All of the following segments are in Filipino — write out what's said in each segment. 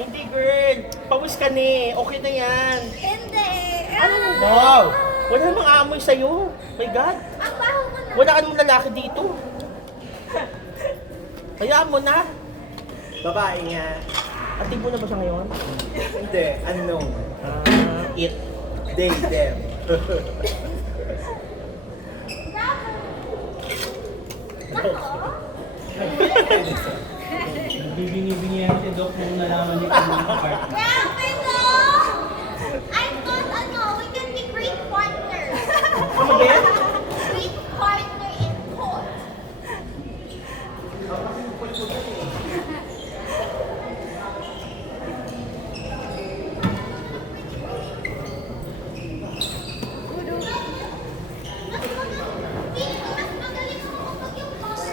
Hindi, girl. Pawis ka ni. Okay na yan. Hindi. Ano? Wow! Wala namang amoy sa'yo. My God. Ang baho mo na. Wala ka namang lalaki dito. Hayaan mo na. Babae nga. Ating mo na ba siya ngayon? Hindi, unknown. It. They, them. Bibingi-bingi yan si Doc nung nalaman niya kung mga part. Grabe no! I thought, we can be great partners. Ano ba yan? Great partner in cause. Mas magaling ako kapag yung boss.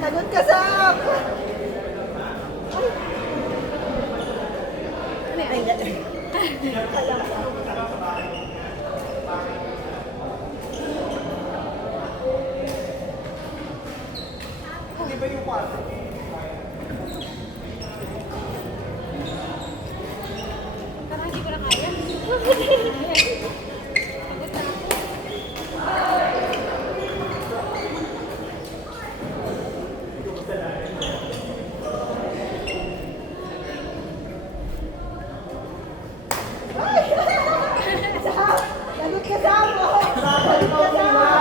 Sagot ka, Sam! Ay, Di ba yung kwarto? Parang hindi ko na kaya. Sagot ka, Sam! Sagot ka, Sam!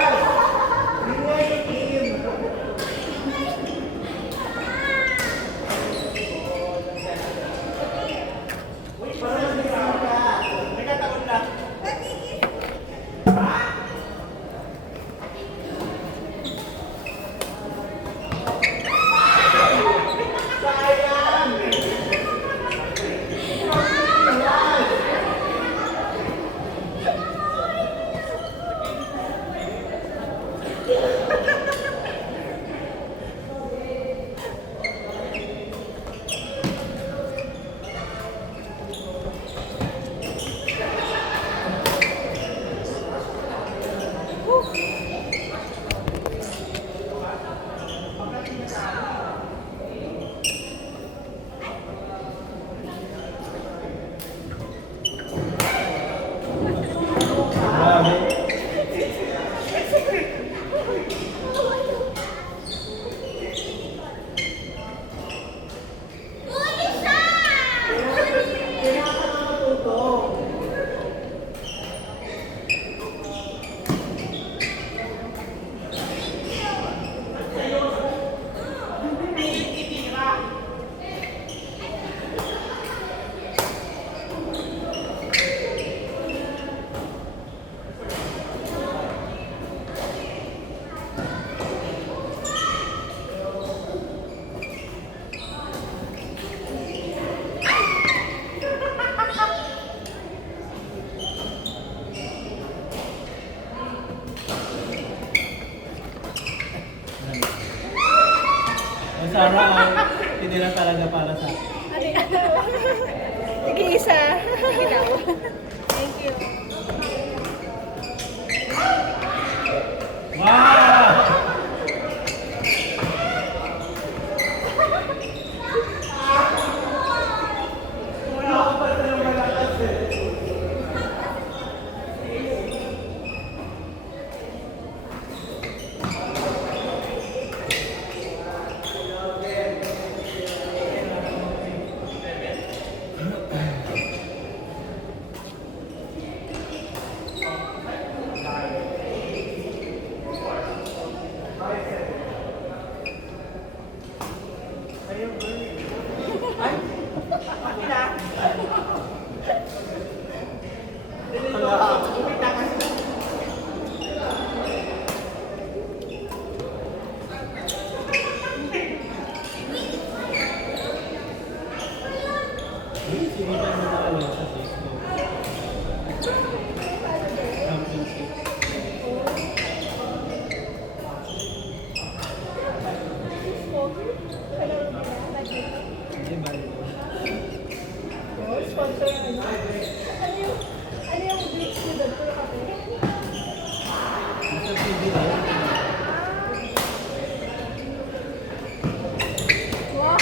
Grabe. Huli siya! Ang Sarah, hindi na talaga para sa Sige, isa. Thank you. Wow! Sinipan mo na ano sa Facebook. Championship. Hindi ba? Sponsor ano? Ano yung bleach ni Dad? Puro kape? Nasa TV na yun. Wow!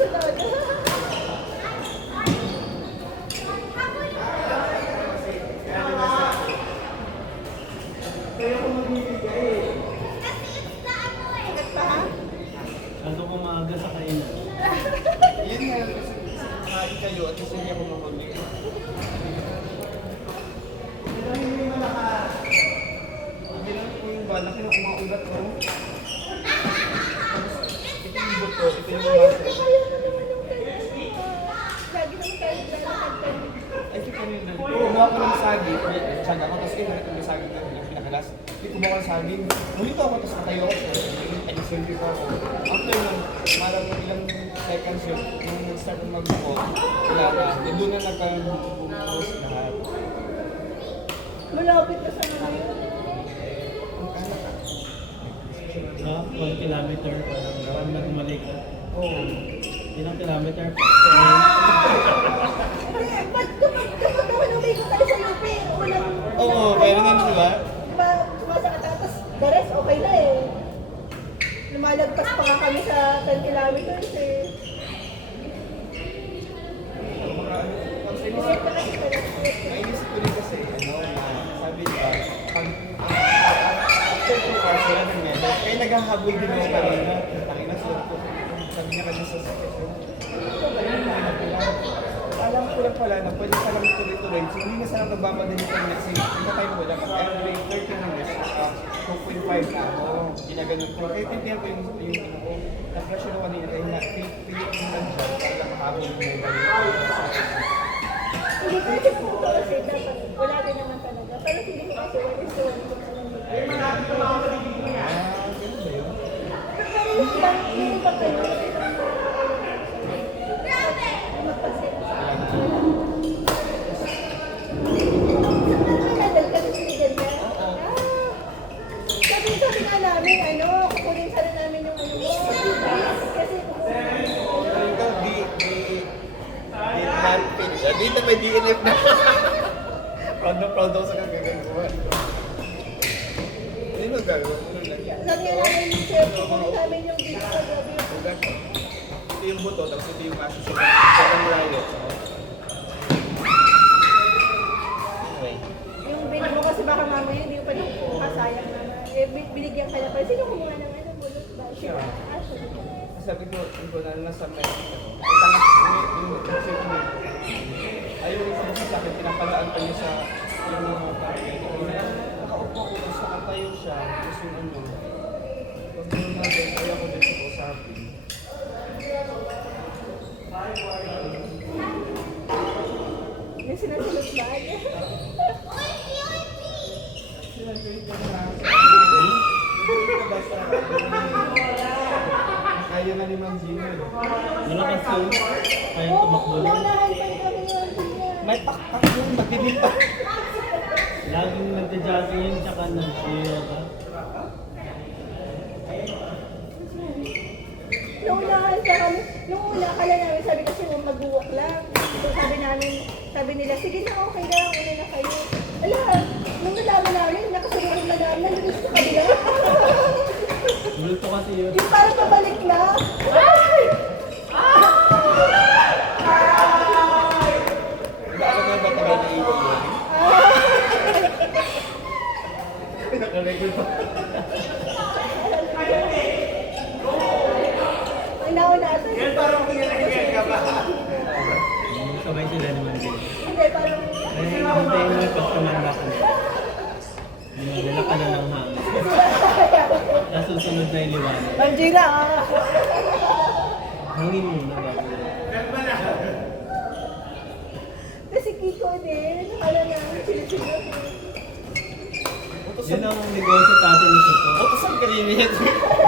susunod. Ando ko maaga sa kainan. Yun nga, kasi kumain kayo at gusto niya ko mamamig. Hindi lang po yung balak na kumaulat ko. Ito yung buto, ito yung Ayaw muscle. na naman yung kanya. Lagi naman tayo naglalakad. Ay, ito kanina. Kumuha ko ng saging. Tiyaga ko, tapos ito yung saging na yung pinakalas. Hindi kumuha ko ng saging. Nulito ako, tapos natayo ako. Ay, selfie ko ako. After nun, marang ilang seconds yun, nung nag-start ng magbuko, wala na. Doon na nagka-bumubos lahat. Malapit na sa ngayon. No? 1 kilometer. Parang nagmali ka. Oo. Ilang kilometer? Ba't kapag naman umikot tayo sa UP, walang... Oo, meron na, di ba? Diba, sumasakit ako, tapos the rest okay na eh. Lumalagpas pa nga kami sa 10 kilometers eh. Inisip ka kasi pala. Nainisip ko rin kasi, ano, na sabi niya, pag after 2 hours, wala ng medal. Kaya naghahabol din ako kanina. Takina sa ko. Sabi niya kanina sa station. Ito ba yun? Alam ko lang pala na pwede ka lang tuloy-tuloy. So, hindi na sana nagbamadali ka na kasi hindi tayo wala. Pag every 30 minutes, 2.5 na ako. Ginaganon ko. Kaya tintihan ko yung ano ko. Na-pressure ako kanina. Kaya pilit ko lang siya. Para mahabol yung medal. Hindi ko kasi po kasi dapat wala din naman talaga. Pero hindi ko kasi one is to one kung alam mo. Ah, ganun ba yun? Pero yung iba kayo, magpasin. Nagdadal ka sa sinigan ka? Sabi nga namin, ano, kukunin sana namin yung ano mo. Kasi Ito, dito may DNF na. Proud ako sa kagagawa. Hindi mo gagawin. Ano lang. sabi nga namin yung chef, kukunin namin yung beef sa gabi. Ito yung buto, tapos ito yung maso sa riot. Anyway. Yung beef mo kasi baka mamaya hindi ko pa nakukuha, sayang naman. Eh, binigyan ka na pa. Sino kumuha ng ano, bulot ba? Siya. Ah, siya. Sabi ko na nasa medic ako. Ayaw rin sa akin, pinapalaan pa niya sa yung mga bagay. Nakaupo ko, tapos nakatayo siya, tapos yung ano. Pag doon natin, ayaw ko din sa kausapin. Yung sinasunod ba? Kaya na ni Ma'am Gino. Malakas yun. Kaya tumakbo lang. Naunahan pa kami yung siya. May pakpak yun, magbibipa. Laging nagja-jogging yun, tsaka nag-yoga. Naunahan pa kami. Nung una, akala namin, sabi kasi mag-walk lang. So sabi nila, sige na, okay lang, una na kayo. Ala, nung nalaman namin, nakasunod na namin, nandun sa kabila. Multo kasi yun. Yung parang pabalik na. Ay! Bakit na ba tagal na iwan mo? Nakarecord pa. Ang nauna natin. Yan parang pinag-record ka ba? Sabay sila naman din. Hindi, parang... Ay, hintayin mo yung pagkamanda ka na. Dinadala ka na ng hangin. Nasusunod na yung liwanag. Manjira ah! Hangin muna bago. Kasi Kiko din, akala namin sila-sila. Yun ang negosyo natin ni Kiko. Utosan ka rin yan.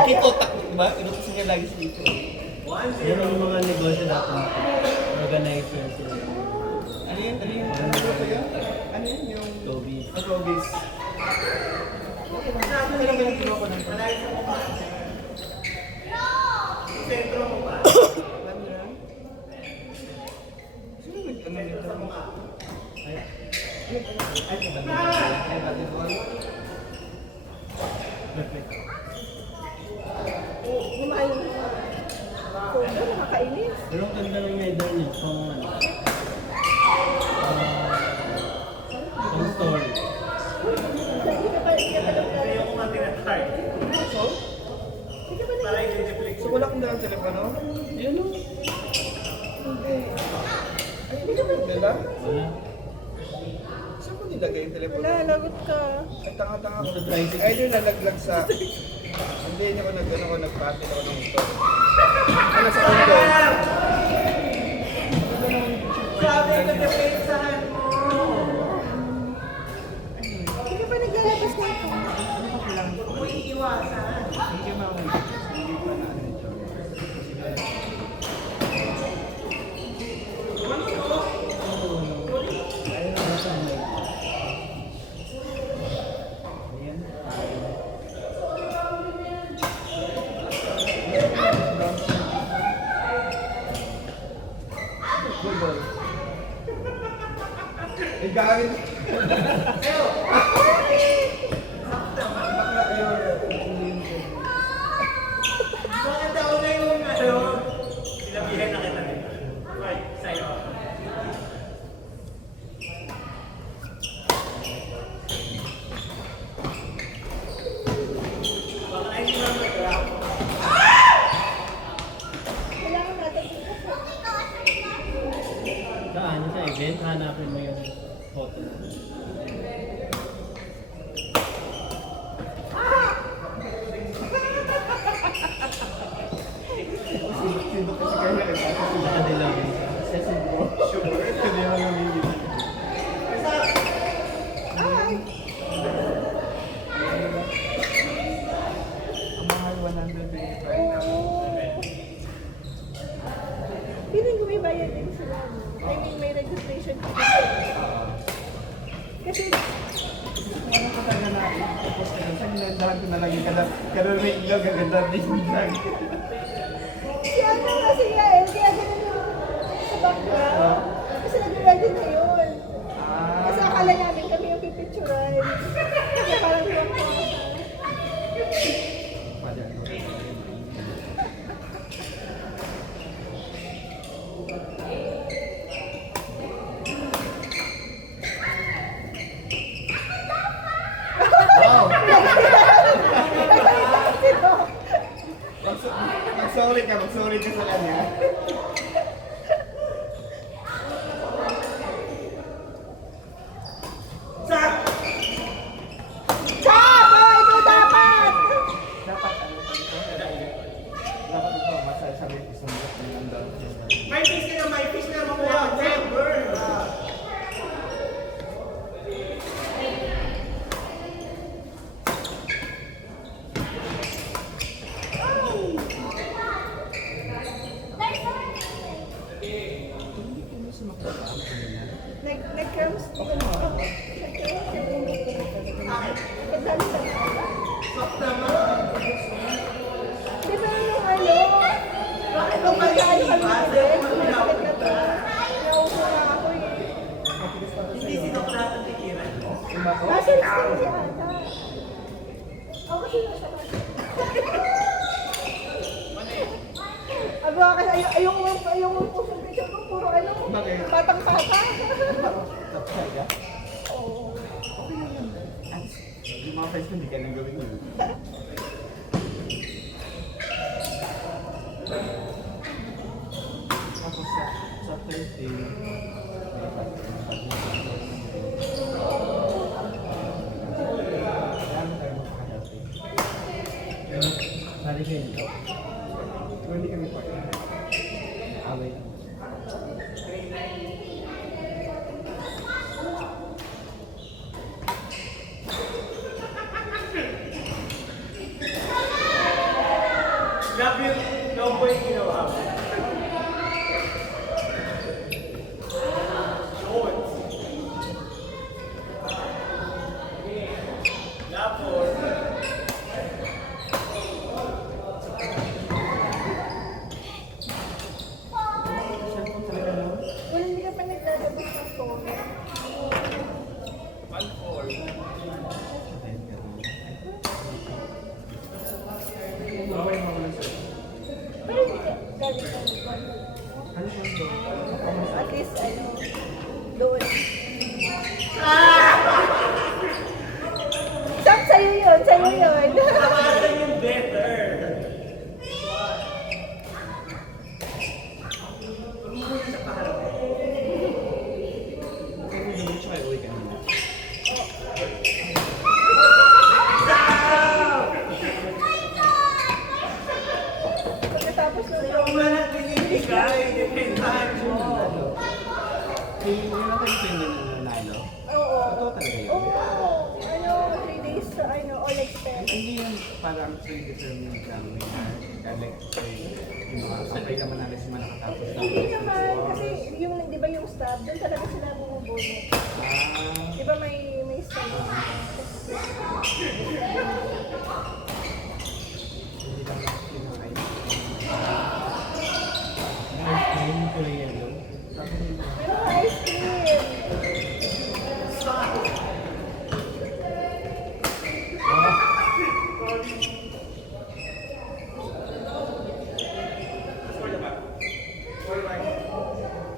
Kito takbo, diba? Inutosan ka lagi sa dito. Yan ang mga negosyo natin. Organizer sila. Ano yun? Ano yun? Ano yun? Ano yun? Yung... Toby. Atrobis. Ano lang ba yung kinuha ko ng sentro mo ba? Ano yan? Sino nag-ano nito? Ay, Ay, natin ko. perfect. Gumahal mo. Kung nakakainis. Pero ang ganda ng medal niya. Pang ano. Pang story. Hindi ka pa naglalaro. Kaya ko nga tinatry. Hindi ka pa Para naglalaro. i-deflect. So wala kang dalang telepono? Yan o. Hindi ka pa Dala? Wala. Saan ko nilagay yung telepono? Wala, lagot ka. Ay, tanga-tanga ko. Sa tricycle. Ay, doon nalaglag sa... Hindi ako nagpapit ako ng motor. Ano sa kondo? Sabi ko, depensahan mo. Hindi ka pa naglalabas na ito. Huwag mo iiwasan. Hindi mo ako hindi pa na ano ito. Eh, gagawin. Bakit ako na yung ano? Sinabihan na kita nito. Right, sa'yo. Baka ay hindi lang mag-grab. Kailangan natin dito. Saan? Sa event, hanapin mo yung photo. Sino kasi kaya nagkakasin? Nakadilaw. Kasi bro, sure. Hindi mo mamili. Ay! Ang mahal 125. Oo. Feeling ko may bayad din sila. No? I mean, may registration fee. Kasi, Ano ko talaga na tapos ka lang. Saan nilandahan ko na lang yung kada may ilaw, gaganda din yung vlog. si ano kasi nga eh, kaya ganun yung sa background. Kasi nag-ready na yun. Kasi akala namin kami yung pipicturan. Kasi parang yung Wow! Mag-sorry ka sa kanya. Chabo! Ikaw dapat! Dapat ano pa ito? Dapat ito, masasabi ko sa mga pinandang. May fish ka na, may fish na makuha. Never! Nag-cramps din ako. Nag-cramps din ako. Soft naman. Di ba yung ano? Bakit Nung ba magkano yung kami iba? ulit, sumasakit na to. Naupo na ako eh. Hindi sinokratan tikiran. Nasa listing siya ata. Ako kasi nasa Aba, kasi ayoko po sa picture ko, puro ano, Bakit? batang-bata. Tapos ka? Oo. Okay lang yan. Yung mga friends ko, hindi ka nang gawin yun. Tapos sa Thursday, marami tayo makakahati. Sali kayo nito. Pero hindi kami partner. Away lang. Love you, no boy ginawa mo. Shorts. Lapos. Cellphone talaga no? Well, hindi ka pa Ano ba ito? At least, ano, doon. Sa'yo yun, sa'yo yun. Tawasan yung better. Okay, may dumi siya kayo, uwi ka na. Pagkatapos ng Kung wala nang binibigay, dependahan mo. Yung nakalitin na nanalo? Oo. Totoo talaga yun? Oo. Ano, 3 days, ano, all expense. Hindi yun parang predetermined lang winner. Like, say, yung mga sabay ka manalis man nakatapos ng Hindi naman, kasi yung, di ba yung staff, doon talaga sila bumubono. Di ba may staff? Hindi lang pinakain. Ayun ko yellow. Pero ice cream.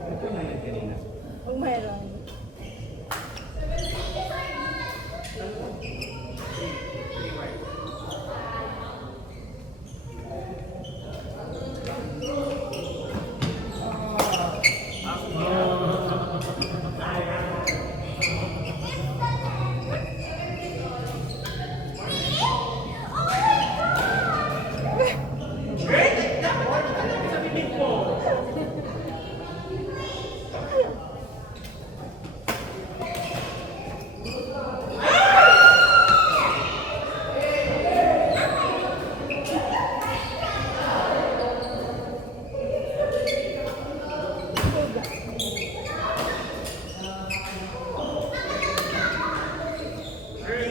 Ito na yun kanina. Kung meron.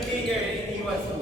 Hindi girl, hindi waso.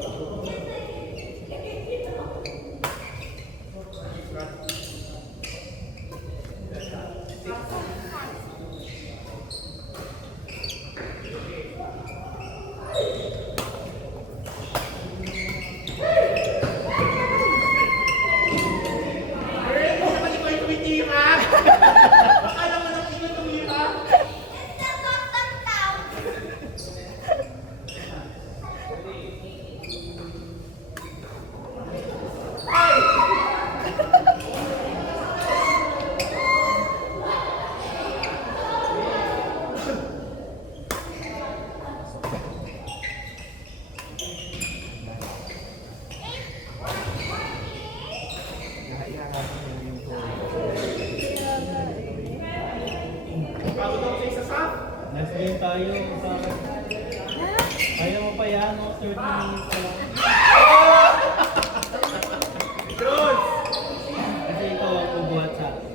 Iharapin mo yung toy. Last game tayo. Kaya mo pa yan, no? 30 minutes pa lang. Kasi ikaw ang bubuhat sa akin.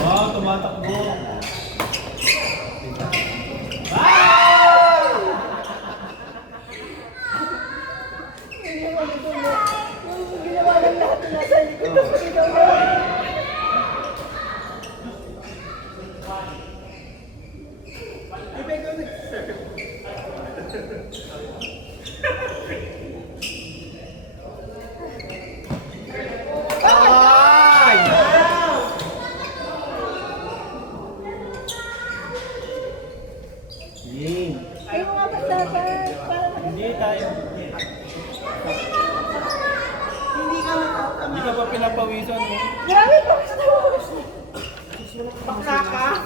Wow, tumatakbo. Yung ano doon, yung ginawa ng lahat na nasa likod. Tapos ikaw na. Ying. Ay, mga dapat. Para Hindi tayo. Hindi ka pa pinapawisan mo. Grabe, tapos na. Bakla ka?